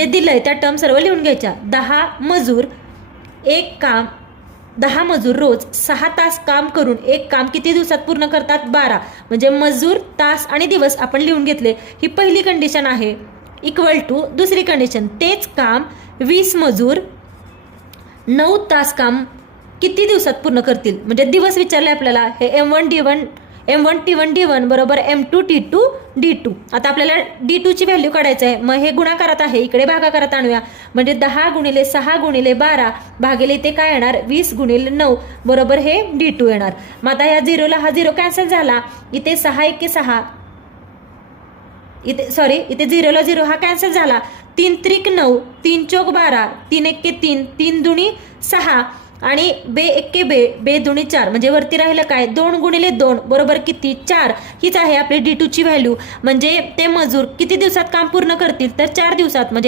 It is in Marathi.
जे दिलंय त्या टर्म सर्व लिहून घ्यायच्या. 10 मजूर रोज 6 तास काम करून एक काम किती दिवसात पूर्ण करतात? 12. म्हणजे मजूर, तास आणि दिवस आपण लिहून घेतले. ही पहिली कंडिशन आहे. इक्वल टू दुसरी कंडिशन, तेच काम 20 मजूर 9 तास काम किती दिवसात पूर्ण करतील? म्हणजे दिवस विचारले आपल्याला. हे M1 T1 D1 बरोबर M2 T2 D2. आता आपल्याला D2 ची व्हॅल्यू काढायचं आहे. मग हे गुणाकारात आहे, इकडे भागाकारात आणूया. म्हणजे 10 गुणिले 6 गुणिले 12 भागिले इथे काय येणार? 20 गुणिले 9 बरोबर हे D2 येणार. मग आता ह्या 0 ला हा 0 कॅन्सल झाला. इथे 6 1 6, इथे 0 ला 0 हा कॅन्सल झाला. 3 त्रिक 9, 3 चौक 12, 3 1 3, 3 दुनी 6 आणि बे 1 बे दुनी 4. म्हणजे वरती राहिलं काय? 2 गुणिले 2 बरोबर किती? 4. हीच आहे आपली D2 ची व्हॅल्यू. म्हणजे ते मजूर किती दिवसात काम पूर्ण करतील? तर 4 दिवसात. म्हणजे